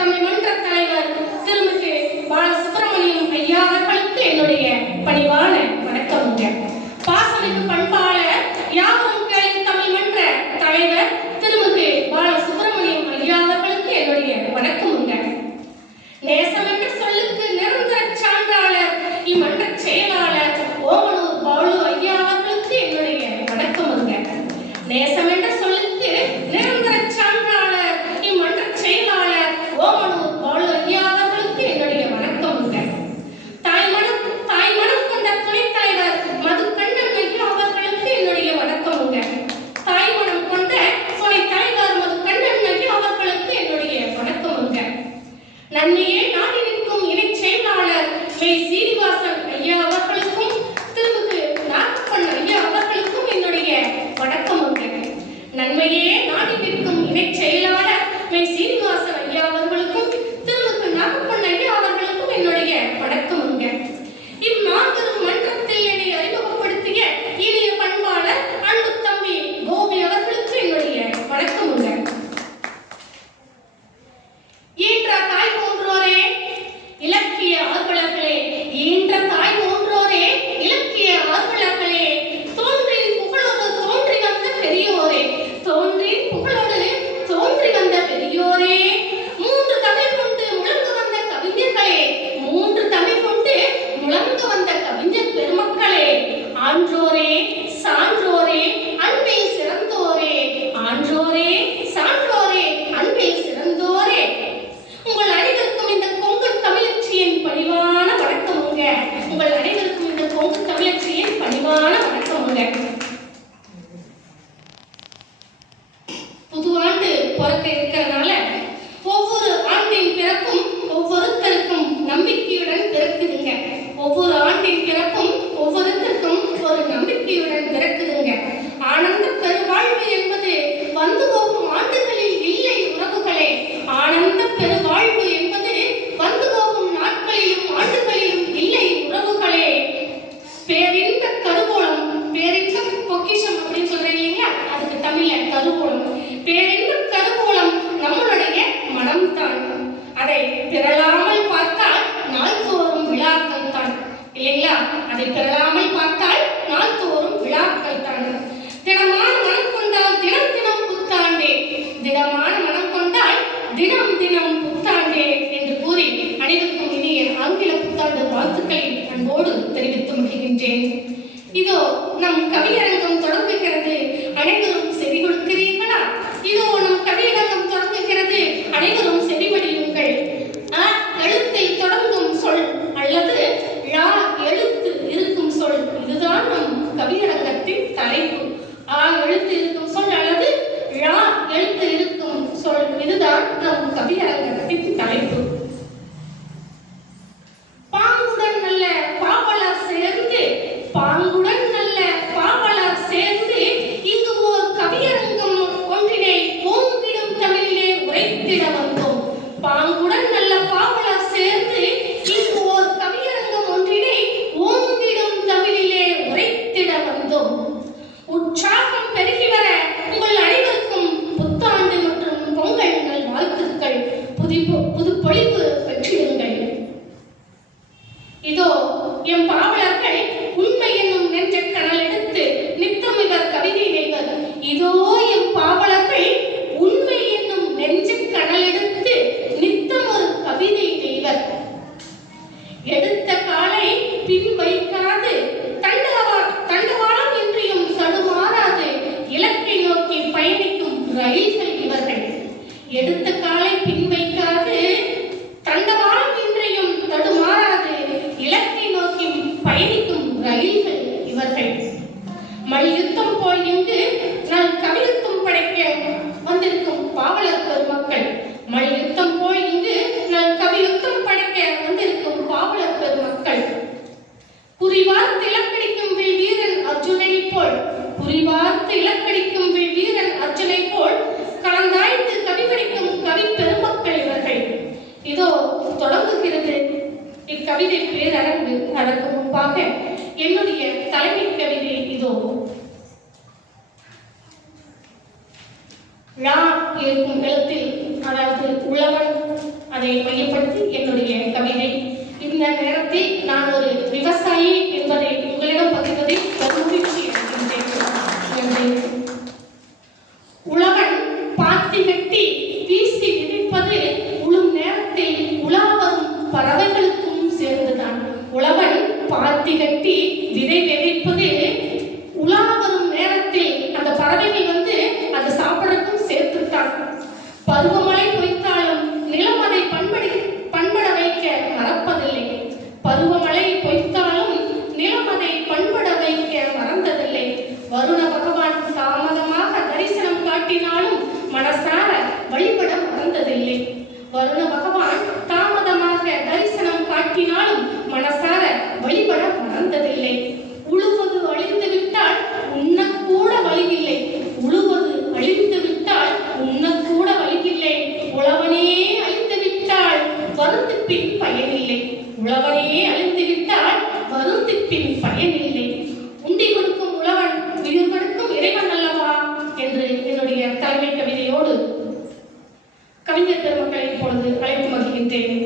தமிழ் மன்ற தலைவர் திருமிகு பாலசுப்ரமணியம் ஐயா அவர்களுக்கு என்னுடைய பணிவான வணக்கமுங்க. பாசமிகு பண்பாளர் யாவரும் கேளும் தமிழ் மன்ற தலைவர் திருமிகு பாலசுப்ரமணியம் ஐயா அவர்களுக்கு என்னுடைய வணக்கமுங்க. நேசம் என்ற சொல்லுக்கு நிரந்தர சான்றாளர் இம்மன்ற செயலாளர் ஓமலூர் பாலு ஐயா அவர்களுக்கு என்னுடைய வணக்கமுங்க. நேசம் என்ற சொல்லுக்கு நிரந்தர சான்றாளர் இம்மன்ற செயலாளர் ஓமலூர் பாலு ஐயா அவர்களுக்கு என்னுடைய வணக்கமுங்க. தாய்மனம் கொண்ட துணைத் தலைவர் மதுக்கண்ணன் ஐயா அவர்களுக்கு என்னுடைய வணக்கமுங்க. தாய்மனம் கொண்ட துணைத் தலைவர் மதுக்கண்ணன் ஐயா அவர்களுக்கு என்னுடைய வணக்கமுங்க. நன்மையே நாடி நிற்கும் இணைச் செயலாளர் மெய் சீனிவாசன் ஐயா அவர்களுக்கும் திருமிகு நாகப்பன் ஐயா அவர்களுக்கும் என்னுடைய வணக்கமுங்க. நன்மையே நாடி நிற்கும் இணைச் செயலாளர் மெய் சீனிவாசன் ஐயா அவர்களுக்கும் திருமிகு நாகப்பன் ஐயா அவர்களுக்கும் என்னுடைய வணக்கமுங்க. இம்மாபெரும் மன்றத்தில் என்னை அறிமுகப்படுத்திய இனிய பண்பாளர் அன்பு தம்பி கோபி அவர்களுக்கு என்னுடைய வணக்கமுங்க. ஈன்ற தாய் போன்றோரே இலக்கிய ஆர்வலர்களே, ஈன்ற தாய் போன்றோரே இலக்கிய ஆர்வலர்களே, தோன்றின் புகழோடு தோன்றி வந்த பெரியோரே, தோன்றின் புகழோடு தோன்றி வந்த பெரியோரே, மூன்று தமிழ் கொண்டு முழங்கு வந்த கவிஞர்களே, மூன்று தமிழ் கொண்டு முழங்கு வந்த கவிஞர் பெருமக்களே, ஆன்றோரே சான்றோரே அன்பில் சிறந்தோரே, ஆன்றோரே சான்றோரே அன்பில் சிறந்தோரே, உங்கள் அனைவருக்கும் இந்த கொங்கு தமிழச்சியின் பணிவான வணக்கமுங்க. உங்கள் அனைவருக்கும் இந்த கொங்கு தமிழச்சியின் பணிவான வணக்கமுங்க. புது ஆண்டு பிறக்க இருக்கிறதுனால ஒவ்வொரு ஆண்டின் பிறப்பும் ஒவ்வொருத்தருக்கும் நம்பிக்கையுடன் பிறக்குதுங்க. ஒவ்வொரு ஆண்டின் பிறப்பும் ஒவ்வொருத்தருக்கும் ஒரு நம்பிக்கையுடன் பிறக்குதுங்க. ஆனந்த பெருவாழ்வு என்பது வந்து போகும் ஆண்டுகளில் இல்லை உறவுகளே. ஆனந்த பெருவாழ்வு என்பது வந்து போகும் நாட்களிலும் ஆண்டுகளிலும் இல்லை உறவுகளே. பேரின்ப கருவூலம், பேரின்ப பொக்கிஷம் அப்படின்னு சொல்றீங்க இல்லையா, அதுக்கு தமிழ்ல கருவூலம். பேரின்ப கருவூலம் நம்மளுடைய மனம்தான். அதை திரளாமல் பார்த்தால் நாள்தோறும் விழாக்கள் தான் இல்லைங்களா? அதை திரளாமல் பார்த்தால் நாள்தோறும் விழாக்கள் தான். திடமான மனம் கொண்டால் தினம் தினம் புத்தாண்டே, திடமான மனம் கொண்டால் தினம் தினம் புத்தாண்டே என்று கூறி அனைவருக்கும் இனிய ஆங்கில புத்தாண்டு வாழ்த்துக்களை அன்போடு தெரிவித்து மகிழ்கின்றேன். இதோ நம் கவியரங்கம் தொடங்குகிறது, அனைவரும் செவி கொடுக்கிறீர்களா? இதோ நம் கவியரங்கம் தொடங்குகிறது, அனைவரும் செவிமடியுங்கள். அ எழுத்தில் தொடங்கும் சொல் அல்லது ழ எழுத்து இருக்கும் சொல், இதுதான் நம் கவியரங்கத்தின் தலைப்பு. ஆ எழுத்து இருக்கும் சொல் அல்லது ழ எழுத்து இருக்கும் சொல், இதுதான் நம் கவியரங்கத்தின் தலைப்பு. பாங்குடன் நல்ல பாவலர் சேர்ந்து, பாங்குடன் நல்ல பாவலர் சேர்ந்து இங்கு ஓர் கவியரங்கம் ஒன்றினை ஓங்கிடும் தமிழிலே உரைத்திட வந்தோம். பாங்குடன் நல்ல பாவலர் சேர்ந்து இங்கு ஓர் கவியரங்கம் ஒன்றினை ஓங்கிடும் தமிழிலே உரைத்திட வந்தோம். உற்சாகம் பெருகி வர உங்கள் அனைவருக்கும் புத்தாண்டு மற்றும் பொங்கல் நல் வாழ்த்துக்கள். புது பொழிவு பெற்றிடுங்கள். இதோ எம் பாவலர்கள் உண்மை என்னும் நெஞ்ச கனல் எடுத்து நித்தம் இவர் கவிதை நெய்வர். இதோ எம் பாவலர்கள் உண்மை என்னும் நெஞ்ச கனல் எடுத்து நித்தம் ஒரு கவிதை நெய்வர். எடுத்த காலை பின் வைக்காது தண்டவாளம் இன்றியும் தடுமாறாது இலக்கை நோக்கி பயணிக்கும் ரயில்கள் இவர்கள். எடுத்த காலை பின் வைக்காது தண்டவாளம் இன்றியும் தடுமாறாது இலக்கை நோக்கி பயணிக்கும் ரயில்கள் இவர்கள். மல்யுத்தம் போல் இங்கு நல் கவியுத்தம் படைக்க வந்திருக்கும் பாவலர் பெருமக்கள். மல்யுத்தம் போல் இங்கு நல் கவியுத்தம் படைக்க வந்திருக்கும் பாவலர் பெருமக்கள். புரிவார்த்து இலக்கடிக்கும் வில் வீரன் அர்ஜுனை போல், புரிவார்த்து இலக்கடிக்கும் வில் வீரன் அர்ஜுனை போல் கலந்தாய்ந்து கவி படிக்கும் கவி பெருமக்கள் இவர்கள். இதோ தொடங்குகிறது இக்கவிதை பேரரங்கு. அதற்கு முன்பாக என்னுடைய தலைமை கவிதை இதோ. ழ இருக்கும் எழுத்தில், அதாவது உழவன் வேளாண்மையை மையப்படுத்தி என்னுடைய கவிதை. இந்த நேரத்தில் நான் ஒரு விவசாயி என்பதை உங்களிடம் பகிர்வதில் பெருமகிழ்ச்சி அடைகின்றேன். உழவன் பாத்தி வெட்டி வீசி விதைப்பது உழும் நேரத்தில் உலா வரும் பறவைகளுக்கும் சேர்ந்துதான். உழவன் பாத்தி கட்டி விதை விதைப்பது உலா வரும் நேரத்தில் அந்த பறவைகள் வந்து அதை சாப்பிடறதுக்கும் சேர்த்துட்டான். பருவமழை பொய்த்தாலும் நிலம் அதை பண்பட வைக்க மறப்பதில்லை. பருவமழை பொய்த்தாலும் நிலம் அதை பண்பட வைக்க மறந்ததில்லை. வருண பகவான் தாமதமாக தரிசனம் காட்டினாலும் மனசார வழிபட மறந்ததில்லை. வருண பகவான் தாமதமாக தரிசனம் காட்டினாலும் மனசார வழிபட மறந்ததில்லை. உழுவது அழிந்து விட்டால் உண்ணக்கூட வழியில்லை. உழுவது அழிந்து விட்டால் உண்ணக்கூட வழியில்லை. உழவனே அழிந்து விட்டால் வருந்திப்பின் பயனில்லை. உழவனே அழிந்து விட்டால் வருந்திப்பின் பயனில்லை. உண்டி கொடுக்கும் உழவன் உயிர் கொடுக்கும் இறைவன் அல்லவா என்று என்னுடைய தலைமை கவிதையோடு கவிஞர் பெருமக்களை இப்பொழுது அழைத்து மகிழ்கின்றேன்.